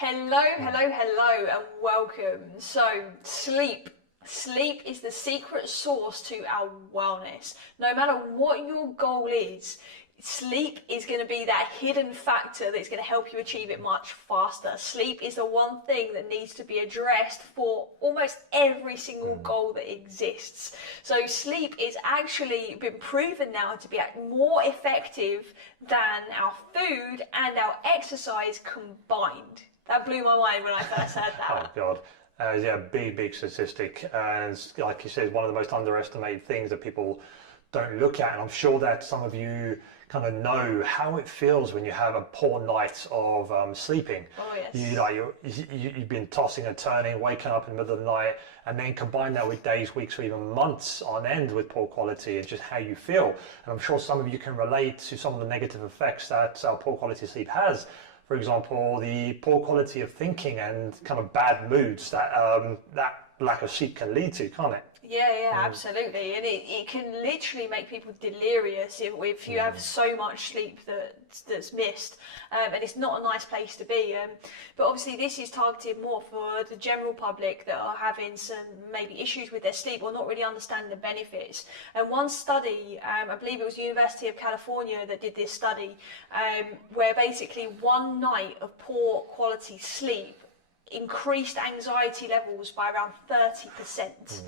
Hello, hello, hello, and welcome. So, sleep. Sleep is the secret source to our wellness. No matter what your goal is, sleep is going to be that hidden factor that's going to help you achieve it much faster. Sleep is the one thing that needs to be addressed for almost every single goal that exists. So sleep is actually been proven now to be more effective than our food and our exercise combined. That blew my mind when I first heard that. Oh God. Yeah, big statistic. And like you said, one of the most underestimated things that people don't look at. And I'm sure that some of you kind of know how it feels when you have a poor night of sleeping. Oh, yes. You've been tossing and turning, waking up in the middle of the night, and then combine that with days, weeks, or even months on end with poor quality and just how you feel. And I'm sure some of you can relate to some of the negative effects that poor quality sleep has. For example, the poor quality of thinking and kind of bad moods that that lack of sleep can lead to, can't it? Yeah, absolutely. And it can literally make people delirious if you have so much sleep that's missed. And it's not a nice place to be. But obviously this is targeted more for the general public that are having some maybe issues with their sleep or not really understanding the benefits. And one study, I believe it was the University of California that did this study, where basically one night of poor quality sleep increased anxiety levels by around 30%.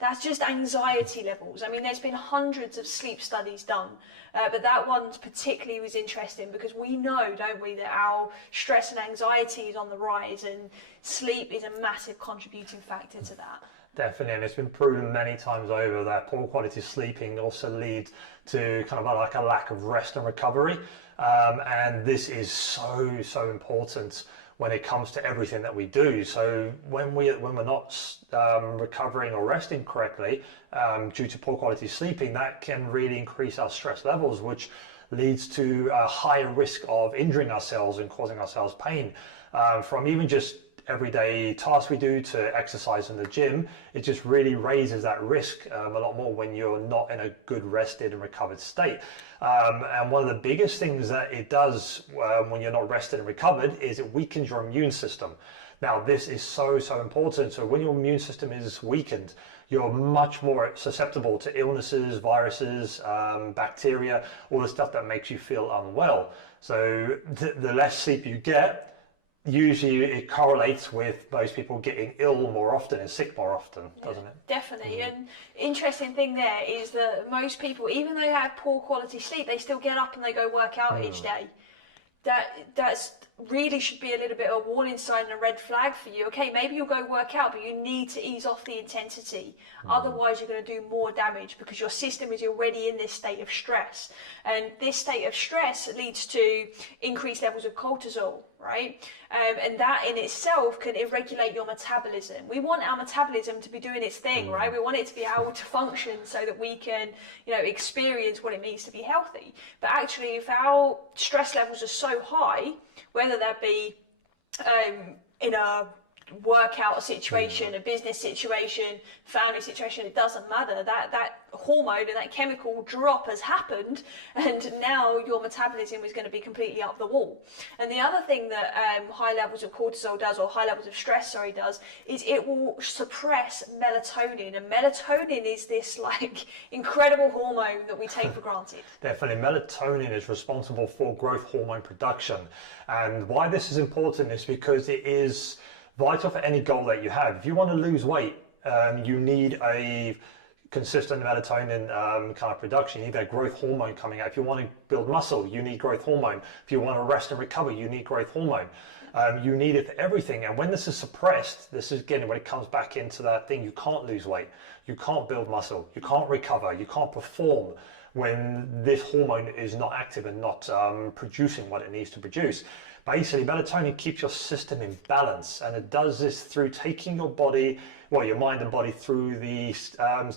That's just anxiety levels. I mean, there's been hundreds of sleep studies done, but that one particularly was interesting because we know, don't we, that our stress and anxiety is on the rise, and sleep is a massive contributing factor to that. Definitely, and it's been proven many times over that poor quality sleeping also leads to kind of like a lack of rest and recovery, and this is so important when it comes to everything that we do. So when we're not recovering or resting correctly due to poor quality sleeping, that can really increase our stress levels, which leads to a higher risk of injuring ourselves and causing ourselves pain. From even just everyday tasks we do to exercise in the gym, it just really raises that risk a lot more when you're not in a good rested and recovered state. And one of the biggest things that it does when you're not rested and recovered is it weakens your immune system. Now this is so important. So when your immune system is weakened, you're much more susceptible to illnesses, viruses, bacteria, all the stuff that makes you feel unwell. So the less sleep you get, usually it correlates with most people getting ill more often and sick more often, doesn't it? Definitely. And interesting thing there is that most people, even though they have poor quality sleep, they still get up and they go work out each day. That's really should be a little bit of a warning sign and a red flag for you. Okay, maybe you'll go work out, but you need to ease off the intensity. Otherwise you're going to do more damage because your system is already in this state of stress. And this state of stress leads to increased levels of cortisol, right? And that in itself can irregulate your metabolism. We want our metabolism to be doing its thing, right? We want it to be able to function so that we can, experience what it means to be healthy. But actually, if our stress levels are so high, whether that be in a workout situation, a business situation, family situation, it doesn't matter. That hormone and that chemical drop has happened, and now your metabolism is going to be completely up the wall. And the other thing that high levels of cortisol does, or high levels of stress, does, is it will suppress melatonin. And melatonin is this incredible hormone that we take for granted. Definitely, melatonin is responsible for growth hormone production. And why this is important is because it is vital for any goal that you have. If you want to lose weight, you need a consistent melatonin kind of production. You need that growth hormone coming out. If you want to build muscle, you need growth hormone. If you want to rest and recover, you need growth hormone. You need it for everything. And when this is suppressed, this is again when it comes back into that thing, you can't lose weight, you can't build muscle, you can't recover, you can't perform when this hormone is not active and not producing what it needs to produce. Basically, melatonin keeps your system in balance, and it does this through taking your body, your mind and body, through the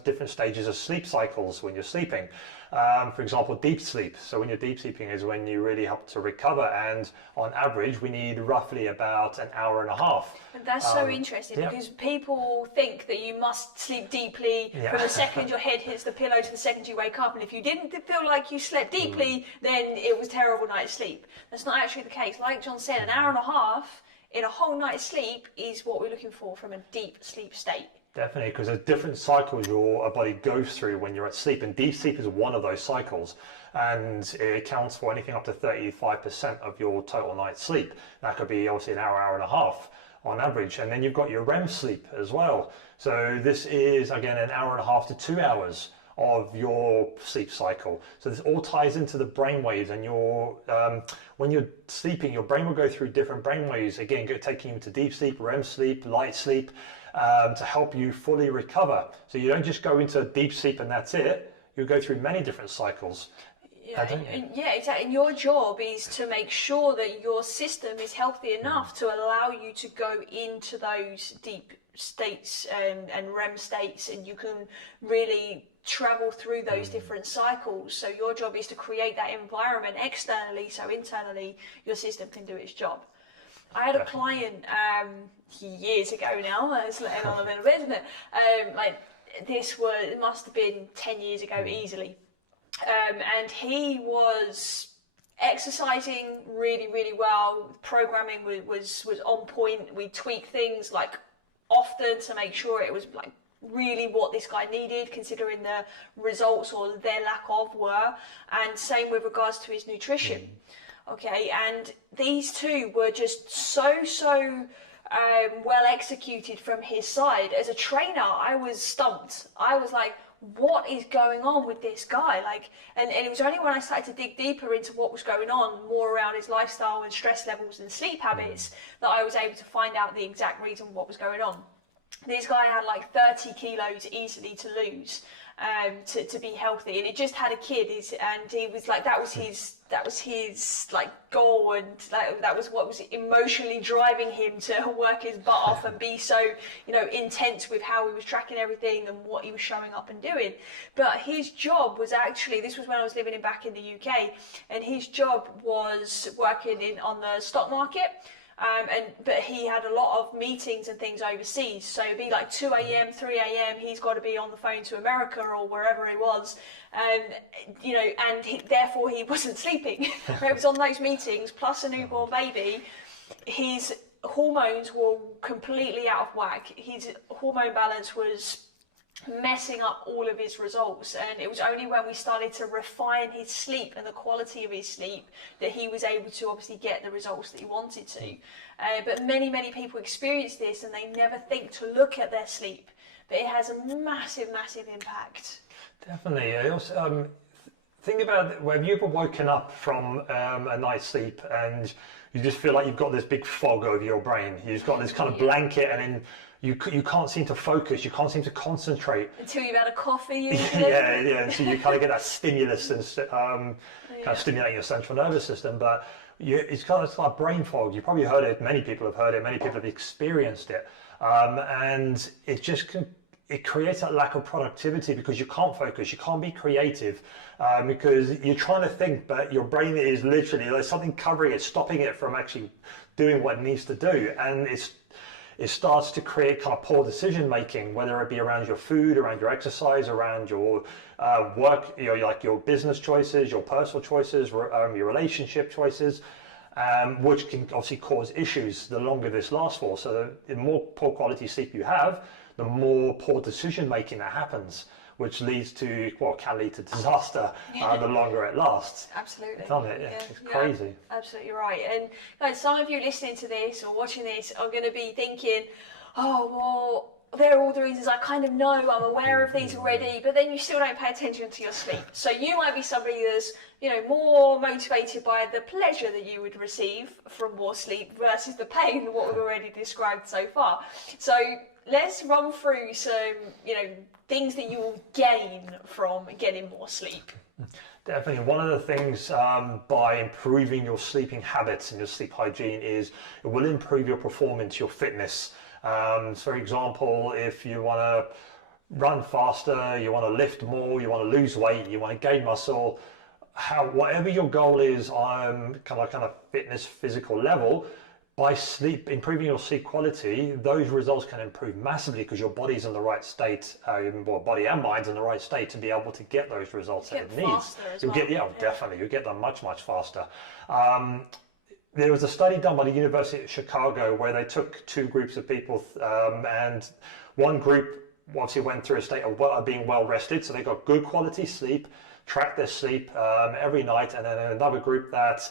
different stages of sleep cycles when you're sleeping. For example, deep sleep. So when you're deep sleeping is when you really help to recover, and on average we need roughly about an hour and a half. And that's so interesting because people think that you must sleep deeply from the second your head hits the pillow to the second you wake up, and if you didn't feel like you slept deeply, then it was a terrible night's sleep. That's not actually the case. Like John said, an hour and a half in a whole night's sleep is what we're looking for from a deep sleep state. Definitely, because there's different cycles your body goes through when you're at sleep, and deep sleep is one of those cycles, and it accounts for anything up to 35% of your total night's sleep. That could be obviously an hour, hour and a half on average, and then you've got your REM sleep as well. So this is again an hour and a half to 2 hours of your sleep cycle. So this all ties into the brain waves, and when you're sleeping, your brain will go through different brain waves, again taking you into deep sleep, REM sleep, light sleep, to help you fully recover. So you don't just go into deep sleep and that's it. You go through many different cycles. Yeah, exactly. And your job is to make sure that your system is healthy enough to allow you to go into those deep states and REM states, and you can really travel through those different cycles. So your job is to create that environment externally, so internally your system can do its job. I had a client years ago now, it's letting on a little bit, isn't it? It must have been 10 years ago easily. And he was exercising really, really well. Programming was on point. We tweaked things like often to make sure it was like really what this guy needed, considering the results or their lack of were. And same with regards to his nutrition. Okay, and these two were just so well executed from his side. As a trainer, I was stumped. I was like, what is going on with this guy? And it was only when I started to dig deeper into what was going on, more around his lifestyle and stress levels and sleep habits, that I was able to find out the exact reason what was going on. This guy had like 30 kilos easily to lose to be healthy, and he just had a kid, and he was like, that was his like goal, and that was what was emotionally driving him to work his butt off and be so intense with how he was tracking everything and what he was showing up and doing. But his job was actually, this was when I was living back in the UK, and his job was working on the stock market. But he had a lot of meetings and things overseas, so it'd be like 2 a.m, 3 a.m, he's got to be on the phone to America or wherever he was, therefore he wasn't sleeping. It was on those meetings, plus a newborn baby, his hormones were completely out of whack. His hormone balance was messing up all of his results, and it was only when we started to refine his sleep and the quality of his sleep that he was able to obviously get the results that he wanted to. But many people experience this and they never think to look at their sleep, but it has a massive impact. Definitely. I also think about when you've woken up from a night's sleep and you just feel like you've got this big fog over your brain. You've got this kind of blanket, and then you can't seem to focus, you can't seem to concentrate. Until you've had a coffee, yeah, so you kind of get that stimulus and kind of stimulating your central nervous system, but it's like brain fog. You probably heard it, many people have heard it, many people have experienced it, and it creates that lack of productivity because you can't focus, you can't be creative, because you're trying to think, but your brain is literally, there's something covering it, stopping it from actually doing what it needs to do, and it starts to create kind of poor decision making, whether it be around your food, around your exercise, around your work, like your business choices, your personal choices, your relationship choices, which can obviously cause issues the longer this lasts for. So the more poor quality sleep you have, the more poor decision making that happens, which leads to, can lead to disaster the longer it lasts. Absolutely. It's crazy. Absolutely right. And guys, some of you listening to this or watching this are going to be thinking, oh, well, they're all the reasons I kind of know, I'm aware of these already, but then you still don't pay attention to your sleep. So you might be somebody that's, more motivated by the pleasure that you would receive from more sleep versus the pain, what we've already described so far. So let's run through some, things that you will gain from getting more sleep. Definitely. One of the things by improving your sleeping habits and your sleep hygiene is it will improve your performance, your fitness. So for example, if you want to run faster, you want to lift more, you want to lose weight, you want to gain muscle, whatever your goal is on kind of fitness, physical level, by improving your sleep quality, those results can improve massively because your body's in the right state, body and mind's in the right state to be able to get those results that it needs. Definitely, you'll get them much faster. there was a study done by the University of Chicago where they took two groups of people, and one group obviously went through a state of being well rested, so they got good quality sleep, tracked their sleep every night, and then another group that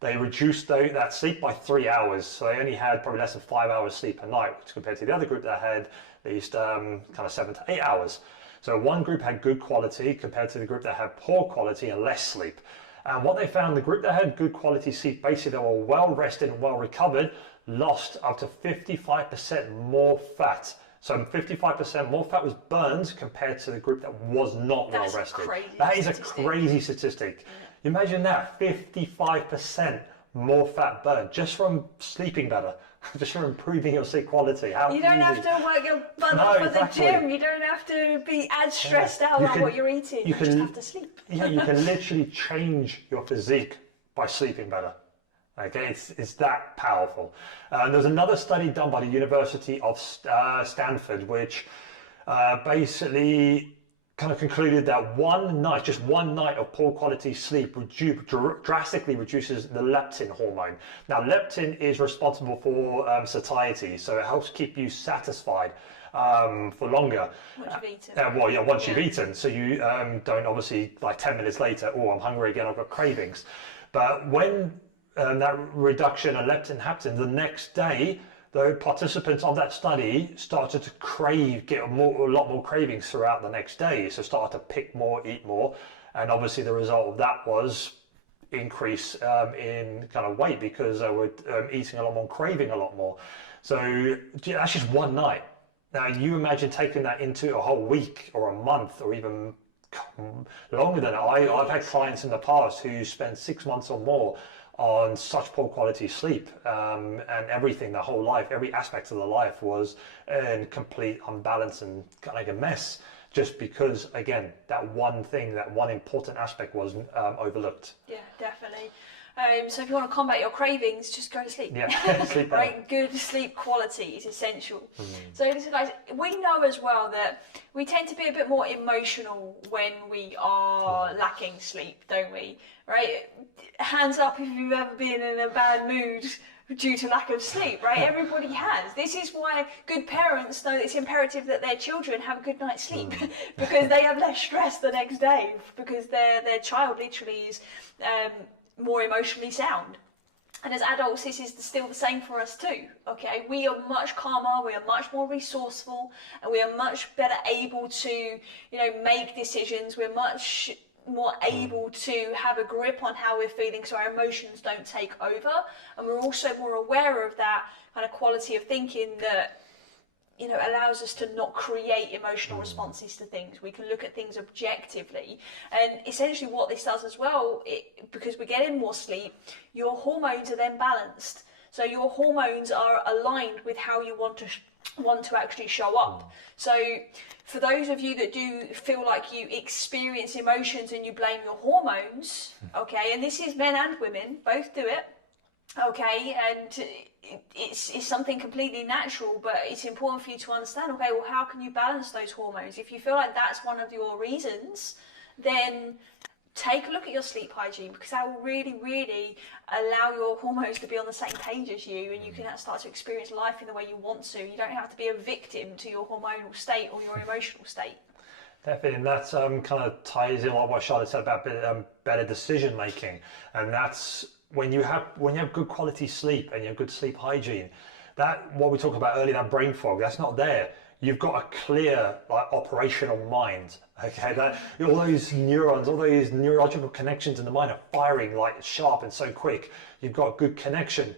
they reduced that sleep by 3 hours, so they only had probably less than 5 hours sleep a night, compared to the other group that had at least kind of 7 to 8 hours. So one group had good quality compared to the group that had poor quality and less sleep. And what they found, the group that had good quality sleep, basically they were well rested and well recovered, lost up to 55% more fat. So 55% more fat was burned compared to the group that was not well rested. That is a crazy statistic. Yeah. Imagine that, 55% more fat burned just from sleeping better, just from improving your sleep quality. How you don't have to work your butt off at the gym. You don't have to be as stressed out about what you're eating. You just have to sleep. Yeah, you can literally change your physique by sleeping better. Okay, it's that powerful. There's another study done by the University of Stanford, which basically kind of concluded that just one night of poor quality sleep drastically reduces the leptin hormone. Now, leptin is responsible for satiety, so it helps keep you satisfied for longer. Once you've eaten. Once you've eaten, so you don't obviously, like 10 minutes later, oh, I'm hungry again, I've got cravings. But when that reduction in leptin happened, the next day, the participants of that study started to get a lot more cravings throughout the next day. So started to pick more, eat more. And obviously the result of that was increase in kind of weight, because they were eating a lot more, craving a lot more. So that's just one night. Now you imagine taking that into a whole week or a month or even longer than that. I've had clients in the past who spend 6 months or more on such poor quality sleep, and everything, the whole life, every aspect of the life was in complete unbalance and kind of like a mess, just because, again, that one thing, that one important aspect was overlooked. Yeah, definitely. So if you want to combat your cravings, just go to sleep. Yeah, sleep better. Right, good sleep quality is essential. So listen, guys, we know as well that we tend to be a bit more emotional when we are lacking sleep, don't we? Right? Hands up if you've ever been in a bad mood due to lack of sleep, right? Everybody has. This is why good parents know that it's imperative that their children have a good night's sleep, because they have less stress the next day, because their child literally is more emotionally sound. And as adults, this is still the same for us too, okay? We are much calmer, we are much more resourceful, and we are much better able to, make decisions. We're much more able to have a grip on how we're feeling, so our emotions don't take over. And we're also more aware of that kind of quality of thinking that allows us to not create emotional responses to things. We can look at things objectively. And essentially what this does as well, because we're getting more sleep, your hormones are then balanced. So your hormones are aligned with how you want to actually show up. So for those of you that do feel like you experience emotions and you blame your hormones, okay, and this is men and women, both do it, okay, and it's something completely natural, but it's important for you to understand, okay, well, how can you balance those hormones? If you feel like that's one of your reasons, then take a look at your sleep hygiene, because that will really, really allow your hormones to be on the same page as you, and you can start to experience life in the way you want to. You don't have to be a victim to your hormonal state or your emotional state. Definitely, and that kind of ties in like what Charlotte said about better decision making, and that's when you have good quality sleep and you have good sleep hygiene. That what we talked about earlier, that brain fog, that's not there. You've got a clear, operational mind. Okay, that all those neurons, all those neurological connections in the mind are firing sharp and so quick. You've got a good connection,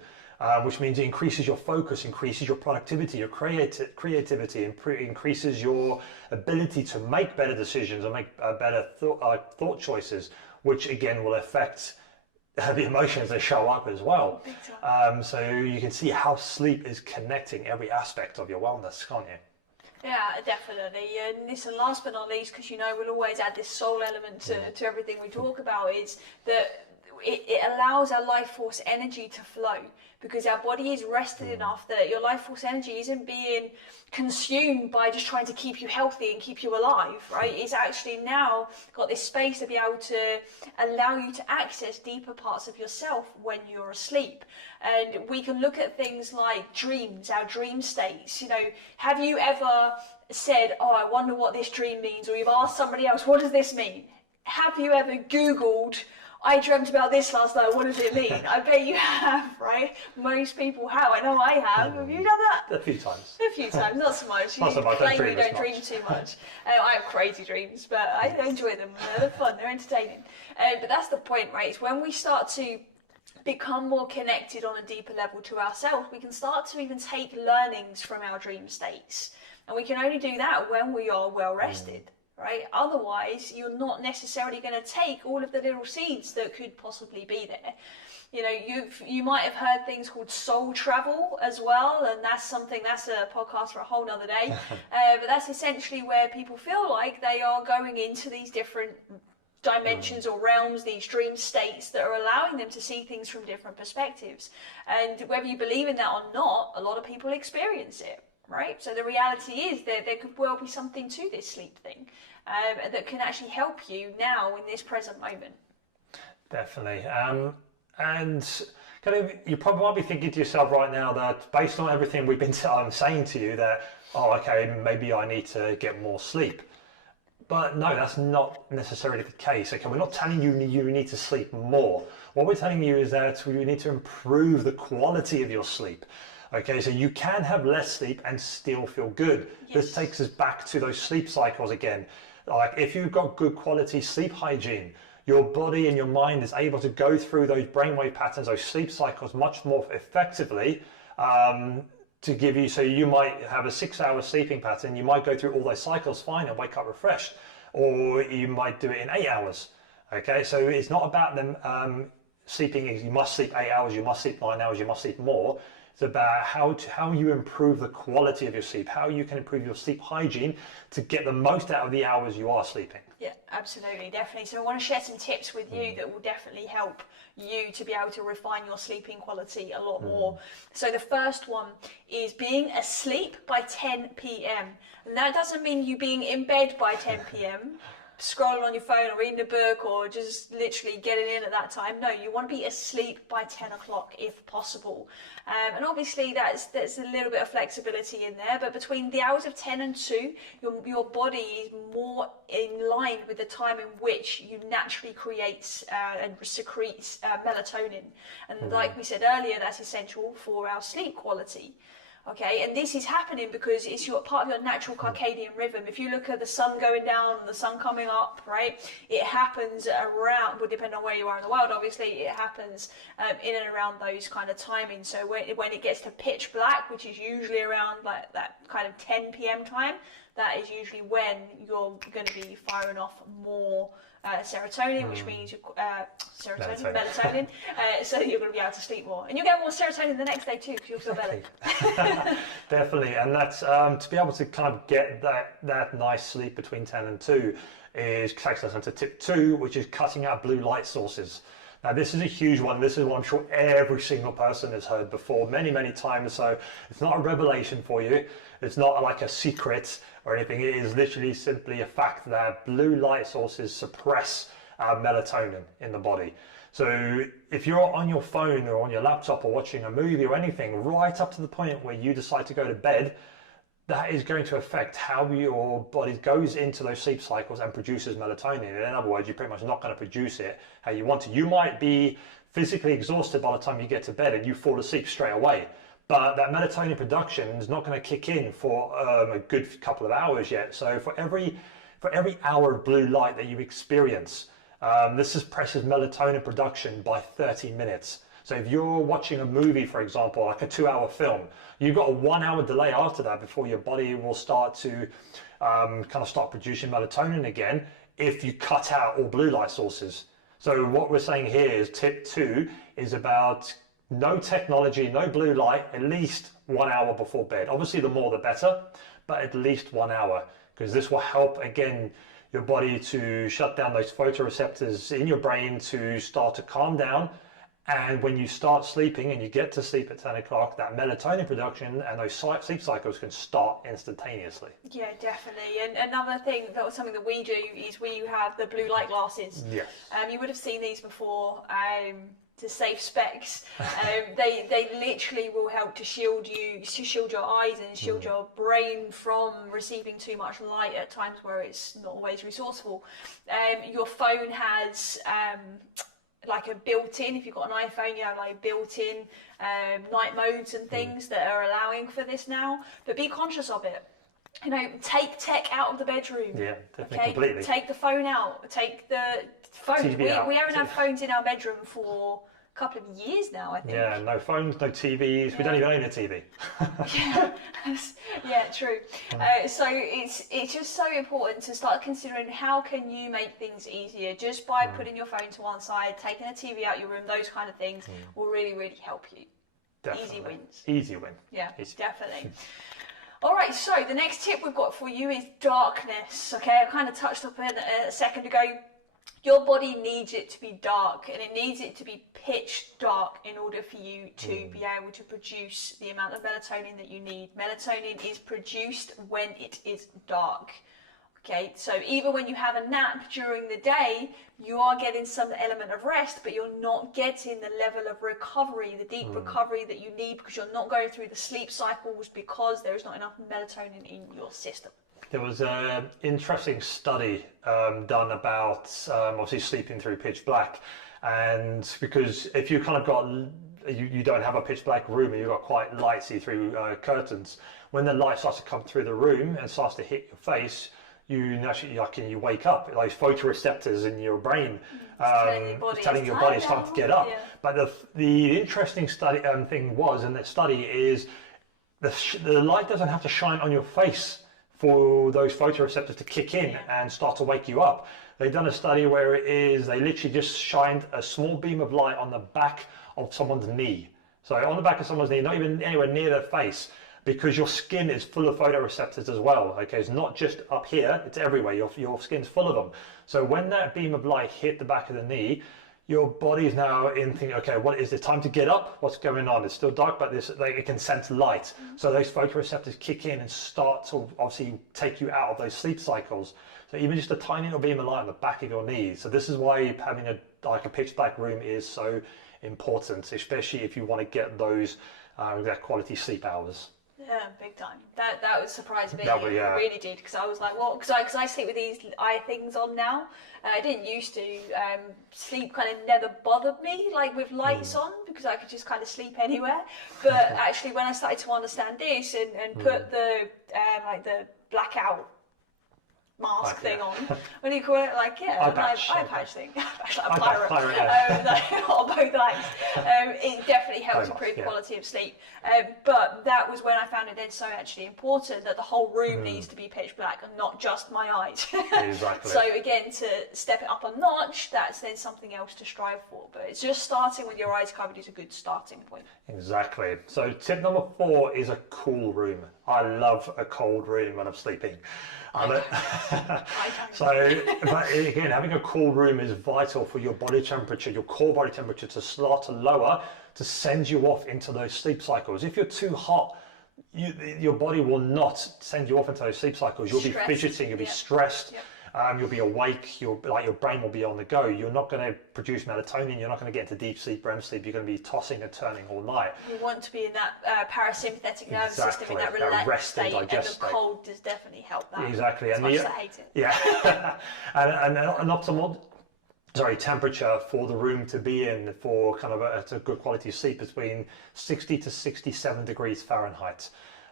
which means it increases your focus, increases your productivity, your creativity, increases your ability to make better decisions and make better thought choices, which again will affect the emotions that show up as well. So you can see how sleep is connecting every aspect of your wellness, can't you? Yeah, definitely. And listen, last but not least, because we'll always add this soul element to everything we talk about, is that it allows our life force energy to flow. because our body is rested enough that your life force energy isn't being consumed by just trying to keep you healthy and keep you alive, right? It's actually now got this space to be able to allow you to access deeper parts of yourself when you're asleep. And we can look at things like dreams, our dream states. You know, have you ever said, oh, I wonder what this dream means, or you've asked somebody else, what does this mean? Have you ever Googled, I dreamt about this last night, what does it mean? I bet you have, right? Most people have. I know I have. Have you done that? A few times. A few times, not so much. Not so much. You claim you don't dream too much. I have crazy dreams, but I enjoy them. They're fun, they're entertaining. But that's the point, right? It's when we start to become more connected on a deeper level to ourselves, we can start to even take learnings from our dream states. And we can only do that when we are well rested. Right? Otherwise, you're not necessarily going to take all of the little seeds that could possibly be there. You know, you might have heard things called soul travel as well, and that's a podcast for a whole nother day. But that's essentially where people feel like they are going into these different dimensions or realms, these dream states that are allowing them to see things from different perspectives. And whether you believe in that or not, a lot of people experience it. Right, so the reality is that there could well be something to this sleep thing that can actually help you now in this present moment. Definitely, and kind of you probably might be thinking to yourself right now that based on everything we've been saying to you that, oh, okay, maybe I need to get more sleep. But no, that's not necessarily the case. Okay, we're not telling you you need to sleep more. What we're telling you is that you need to improve the quality of your sleep. Okay, so you can have less sleep and still feel good. Yes. This takes us back to those sleep cycles again. Like if you've got good quality sleep hygiene, your body and your mind is able to go through those brainwave patterns, those sleep cycles much more effectively to give you, so you might have a 6-hour sleeping pattern, you might go through all those cycles fine and wake up refreshed, or you might do it in 8 hours. Okay, so it's not about them sleeping, you must sleep 8 hours, you must sleep 9 hours, you must sleep more. It's about how you improve the quality of your sleep, how you can improve your sleep hygiene to get the most out of the hours you are sleeping. Yeah, absolutely, definitely. So I want to share some tips with you that will definitely help you to be able to refine your sleeping quality a lot more. So the first one is being asleep by 10 p.m. And that doesn't mean you being in bed by 10 p.m. scrolling on your phone or reading a book or just literally getting in at that time. No, you want to be asleep by 10 o'clock if possible. And obviously there's a little bit of flexibility in there, but between the hours of 10 and 2, your body is more in line with the time in which you naturally create and secretes melatonin. And like we said earlier, that's essential for our sleep quality. Okay, and this is happening because it's part of your natural circadian rhythm. If you look at the sun going down and the sun coming up, right, it happens around, well, depending on where you are in the world, obviously, it happens in and around those kind of timings. So when it gets to pitch black, which is usually around like that kind of 10 p.m. time, that is usually when you're going to be firing off more serotonin, which means melatonin, so you're going to be able to sleep more, and you'll get more serotonin the next day too because you'll feel better. Definitely, and that's to be able to kind of get that nice sleep between 10 and 2 takes us into tip 2, which is cutting out blue light sources. Now this is a huge one. This is what I'm sure every single person has heard before many times, so it's not a revelation for you. It's not like a secret or anything. It is literally simply a fact that blue light sources suppress melatonin in the body. So if you're on your phone or on your laptop or watching a movie or anything, right up to the point where you decide to go to bed, that is going to affect how your body goes into those sleep cycles and produces melatonin. In other words, you're pretty much not going to produce it how you want to. You might be physically exhausted by the time you get to bed and you fall asleep straight away. But that melatonin production is not going to kick in for a good couple of hours yet. So for every hour of blue light that you experience, this suppresses melatonin production by 30 minutes. So if you're watching a movie, for example, like a 2-hour film, you've got a 1-hour delay after that before your body will start to start producing melatonin again if you cut out all blue light sources. So what we're saying here is tip 2 is about no technology, no blue light, at least 1 hour before bed. Obviously, the more the better, but at least 1 hour, because this will help, again, your body to shut down those photoreceptors in your brain to start to calm down And when you start sleeping and you get to sleep at 10 o'clock, that melatonin production and those sleep cycles can start instantaneously. Yeah, definitely. And another thing, something that we do is we have the blue light glasses. Yes. You would have seen these before. To safe specs, they literally will help to shield your eyes and shield your brain from receiving too much light at times where it's not always resourceful. Your phone has like a built-in, if you've got an iPhone, you have like built-in night modes and things that are allowing for this now, but be conscious of it. You know, take tech out of the bedroom. Yeah, definitely, completely. Take the phone out, take the phone. We haven't had phones in our bedroom for a couple of years now, I think. Yeah, no phones, no TVs. We don't even own a TV. Yeah, true. So it's just so important to start considering how can you make things easier just by putting your phone to one side, taking a TV out your room. Those kind of things will really, really help you. Definitely. Easy wins. Easy win. Yeah, Easy. Definitely. All right, so the next tip we've got for you is darkness. Okay, I kind of touched up it a second ago. Your body needs it to be dark, and it needs it to be pitch dark in order for you to be able to produce the amount of melatonin that you need. Melatonin is produced when it is dark. Okay, so even when you have a nap during the day, you are getting some element of rest, but you're not getting the level of recovery, the deep recovery that you need, because you're not going through the sleep cycles because there is not enough melatonin in your system. There was an interesting study done about obviously sleeping through pitch black, and because if you kind of got you don't have a pitch black room and you've got quite light see-through curtains, when the light starts to come through the room and starts to hit your face, you naturally you wake up. Those photoreceptors in your brain telling your body it's time to get up. Yeah. But the interesting study thing was in that study is the light doesn't have to shine on your face for those photoreceptors to kick in and start to wake you up. They've done a study where they literally just shined a small beam of light on the back of someone's knee. So on the back of someone's knee, not even anywhere near their face, because your skin is full of photoreceptors as well. Okay, it's not just up here, it's everywhere. Your skin's full of them. So when that beam of light hit the back of the knee, your body's now thinking, okay, what is it? Time to get up? What's going on? It's still dark, but it can sense light. So those photoreceptors kick in and start to obviously take you out of those sleep cycles. So even just a tiny little beam of light on the back of your knees. So this is why having a pitch black room is so important, especially if you want to get those that quality sleep hours. Yeah, big time. That would surprise me. That would, yeah. It really did, because I was like, well, because I sleep with these eye things on now. I didn't used to. Sleep kind of never bothered me, like with lights on, because I could just kind of sleep anywhere. But actually, when I started to understand this and put the like the blackout mask thing on, what do you call it? Like, eye patch thing. Like a pirate. On both eyes. It definitely helps improve the quality of sleep. But that was when I found it then so actually important that the whole room needs to be pitch black and not just my eyes. Exactly. So again, to step it up a notch, that's then something else to strive for. But it's just starting with your eyes covered is a good starting point. Exactly. So tip number 4 is a cool room. I love a cold room when I'm sleeping. So, but again, having a cool room is vital for your body temperature, your core body temperature to start to lower, to send you off into those sleep cycles. If you're too hot, your body will not send you off into those sleep cycles. You'll be fidgeting, you'll be stressed. You'll be awake, your brain will be on the go. You're not going to produce melatonin, you're not going to get into deep sleep, REM sleep, you're going to be tossing and turning all night. You want to be in that parasympathetic nervous system, in that relaxed state, and the cold does definitely help that. Exactly. As much as I hate it. Yeah. and an optimal temperature for the room to be in for kind of a good quality sleep between 60 to 67 degrees Fahrenheit.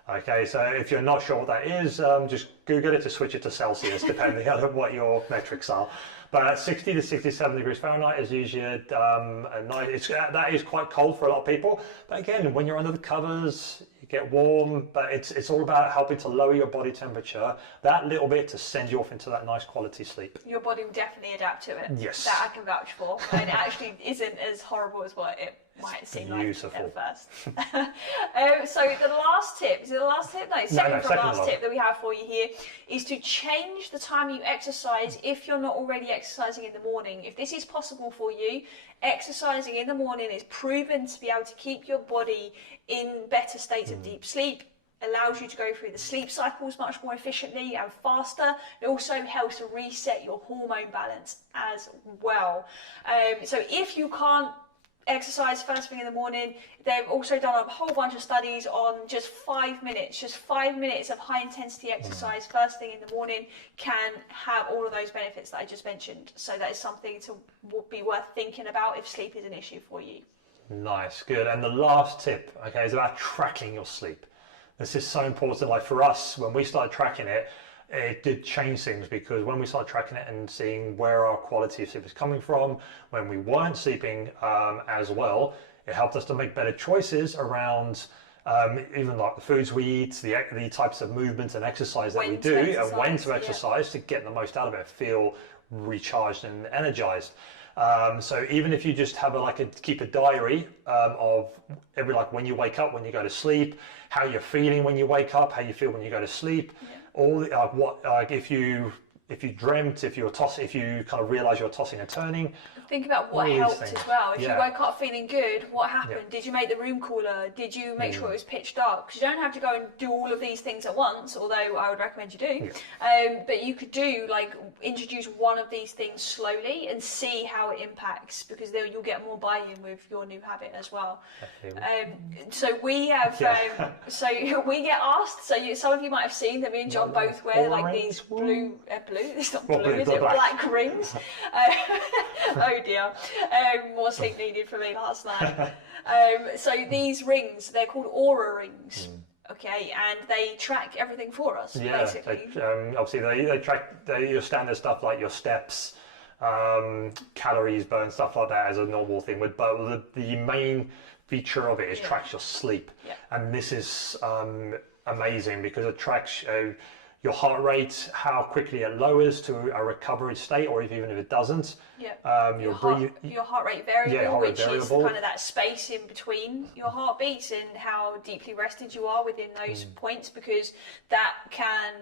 Okay, so if you're not sure what that is, just Google it to switch it to Celsius, depending on what your metrics are. But 60 to 67 degrees Fahrenheit is usually a nice. That is quite cold for a lot of people. But again, when you're under the covers, you get warm. But it's all about helping to lower your body temperature that little bit to send you off into that nice quality sleep. Your body will definitely adapt to it. Yes. That I can vouch for. And it actually isn't as horrible as what it might seem beautiful. like at first. So the last tip, is it the last tip? No, second from last tip that we have for you here is to change the time you exercise if you're not already exercising in the morning. If this is possible for you, exercising in the morning is proven to be able to keep your body in better states of deep sleep, allows you to go through the sleep cycles much more efficiently and faster. It also helps to reset your hormone balance as well. So if you can't exercise first thing in the morning, they've also done a whole bunch of studies on just 5 minutes. Just 5 minutes of high intensity exercise first thing in the morning can have all of those benefits that I just mentioned. So that is something to be worth thinking about if sleep is an issue for you. Nice, good. And the last tip, okay, is about tracking your sleep. This is so important. Like for us, when we started tracking it, it did change things, because when we started tracking it and seeing where our quality of sleep is coming from, when we weren't sleeping as well, it helped us to make better choices around even like the foods we eat, the types of movement and exercise that we do, and when to exercise to get the most out of it, feel recharged and energized. So even if you just have keep a diary of every, like when you wake up, when you go to sleep, how you're feeling when you wake up, how you feel when you go to sleep, all if you dreamt, if you kind of realize you're tossing and turning. Think about what helped as well. If you woke up feeling good, what happened? Did you make the room cooler? Did you make sure it was pitch dark? Because you don't have to go and do all of these things at once, although I would recommend you do. But you could do, introduce one of these things slowly and see how it impacts, because then you'll get more buy-in with your new habit as well. So we have, so we get asked, some of you might have seen that me and John both wear these blue, it's not blue, is it? Black rings. Oh dear, more sleep needed for me last night. So these rings, they're called Aura rings. Okay, and they track everything for us, basically. Obviously they track your standard stuff like your steps, calories burned, stuff like that as a normal thing. But the main feature of it is tracks your sleep. And this is amazing, because it tracks your heart rate, how quickly it lowers to a recovery state, or even if it doesn't. Your heart rate variable, which is kind of that space in between your heartbeats and how deeply rested you are within those points, because that can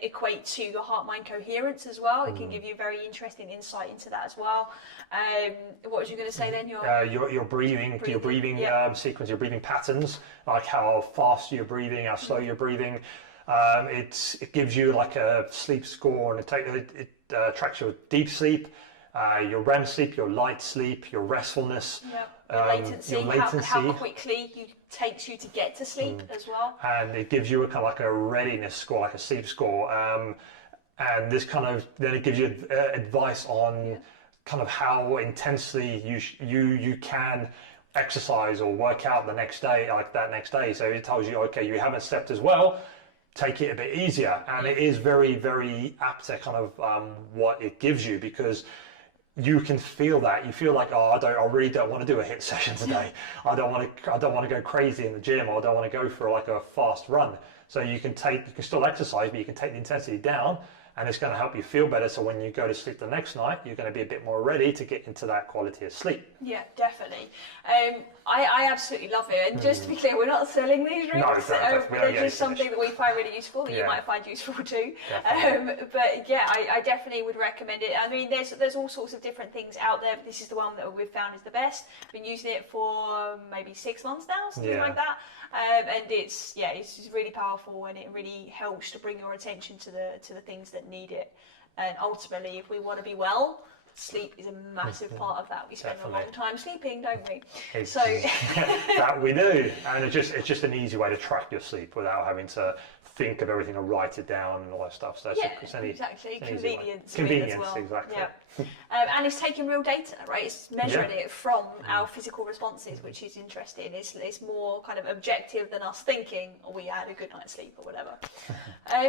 equate to your heart-mind coherence as well. It can give you very interesting insight into that as well. What was you going to say then? Your breathing sequence, your breathing patterns, like how fast you're breathing, how slow you're breathing. It gives you like a sleep score, and it tracks your deep sleep, your REM sleep, your light sleep, your restfulness, your latency, how quickly it takes you to get to sleep as well. And it gives you a kind of like a readiness score, like a sleep score. And this then it gives you advice on kind of how intensely you can exercise or work out the next day, So it tells you, okay, you haven't slept as well, take it a bit easier. And it is very, very apt to kind of what it gives you, because you can feel that. You feel like, I really don't want to do a HIIT session today. I don't want to go crazy in the gym, or I don't want to go for like a fast run. So you can still exercise, but you can take the intensity down, and it's going to help you feel better. So when you go to sleep the next night, you're going to be a bit more ready to get into that quality of sleep. Yeah, definitely. I absolutely love it. And just to be clear, we're not selling these rings. No, they're just something that we find really useful, that you might find useful too. But yeah, I definitely would recommend it. I mean, there's all sorts of different things out there, but this is the one that we've found is the best. Been using it for maybe 6 months now, something like that. And it's just really powerful, and it really helps to bring your attention to the things that need it. And ultimately, if we want to be well, sleep is a massive part of that. We spend a long time sleeping, don't we? That we do, and it's just an easy way to track your sleep without having to think of everything and write it down and all that stuff. So exactly. Convenience as well. Exactly. And it's taking real data, right? It's measuring it from our physical responses, which is interesting. It's more kind of objective than us thinking, we had a good night's sleep or whatever.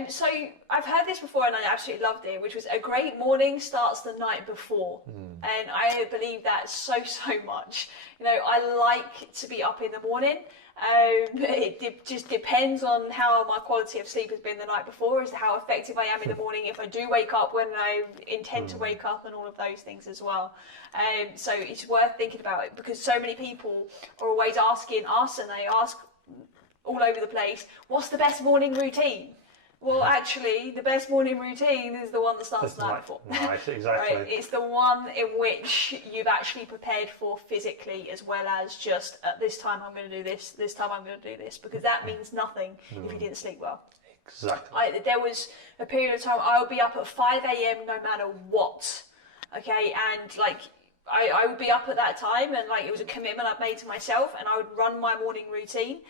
So I've heard this before, and I absolutely loved it, which was a great morning starts the night before. before. And I believe that so much. You know, I like to be up in the morning. It just depends on how my quality of sleep has been the night before as to how effective I am in the morning, if I do wake up when I intend to wake up, and all of those things as well. So it's worth thinking about it, because so many people are always asking us, and they ask all over the place, what's the best morning routine? Well, actually, the best morning routine is the one that starts the night before. Right, exactly. Right? It's the one in which you've actually prepared for physically, as well as just at this time I'm going to do this, this time I'm going to do this, because that means nothing if you didn't sleep well. Exactly. There was a period of time I would be up at 5 a.m. no matter what. Okay, and like I would be up at that time, and like it was a commitment I'd made to myself, and I would run my morning routine,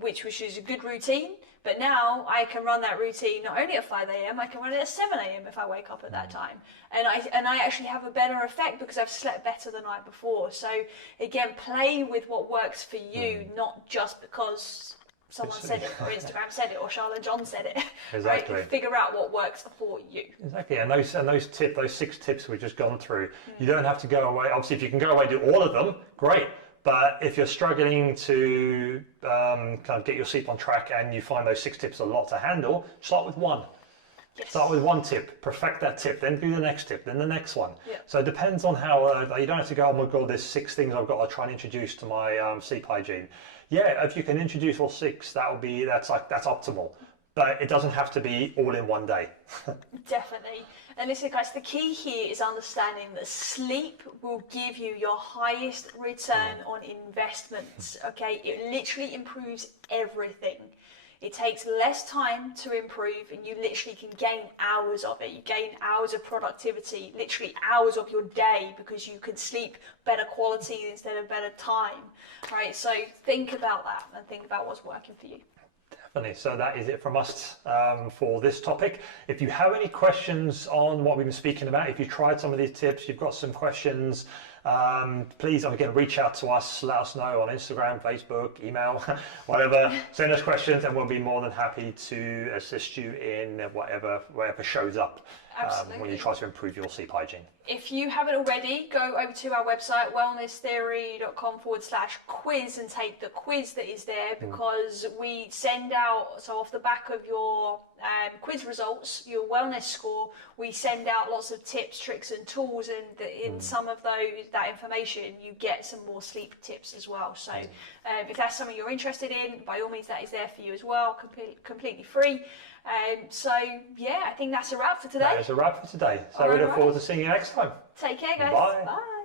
which is a good routine. But now I can run that routine not only at 5 a.m, I can run it at 7 a.m. if I wake up at that time. And I actually have a better effect because I've slept better the night before. So again, play with what works for you, not just because someone said it, or Instagram said it, or Charlotte John said it. Exactly. Right? Figure out what works for you. Exactly, and those 6 tips we've just gone through, you don't have to go away. Obviously, if you can go away and do all of them, great. But if you're struggling to kind of get your sleep on track and you find those 6 tips a lot to handle, start with one. Yes. Start with one tip, perfect that tip, then do the next tip, then the next one. Yep. So it depends on how, you don't have to go, oh my God, there's 6 things I've got to try and introduce to my sleep hygiene. Yeah, if you can introduce all 6, that's optimal. But it doesn't have to be all in one day. Definitely. And listen guys, the key here is understanding that sleep will give you your highest return on investments, okay? It literally improves everything. It takes less time to improve, and you literally can gain hours of it. You gain hours of productivity, literally hours of your day, because you can sleep better quality instead of better time, right? So think about that and think about what's working for you. Definitely. So that is it from us for this topic. If you have any questions on what we've been speaking about, if you tried some of these tips, you've got some questions, please again reach out to us, let us know on Instagram, Facebook, email, whatever. Send us questions and we'll be more than happy to assist you in whatever shows up when you try to improve your sleep hygiene. If you haven't already, go over to our website, wellnesstheory.com/quiz, and take the quiz that is there, because we send out, so off the back of your quiz results, your wellness score, we send out lots of tips, tricks and tools, and in some of that information you get some more sleep tips as well. So if that's something you're interested in, by all means that is there for you as well, completely free. So yeah, I think that's a wrap for today. That is a wrap for today. So we look forward to seeing you next time. Take care guys. Bye. Bye.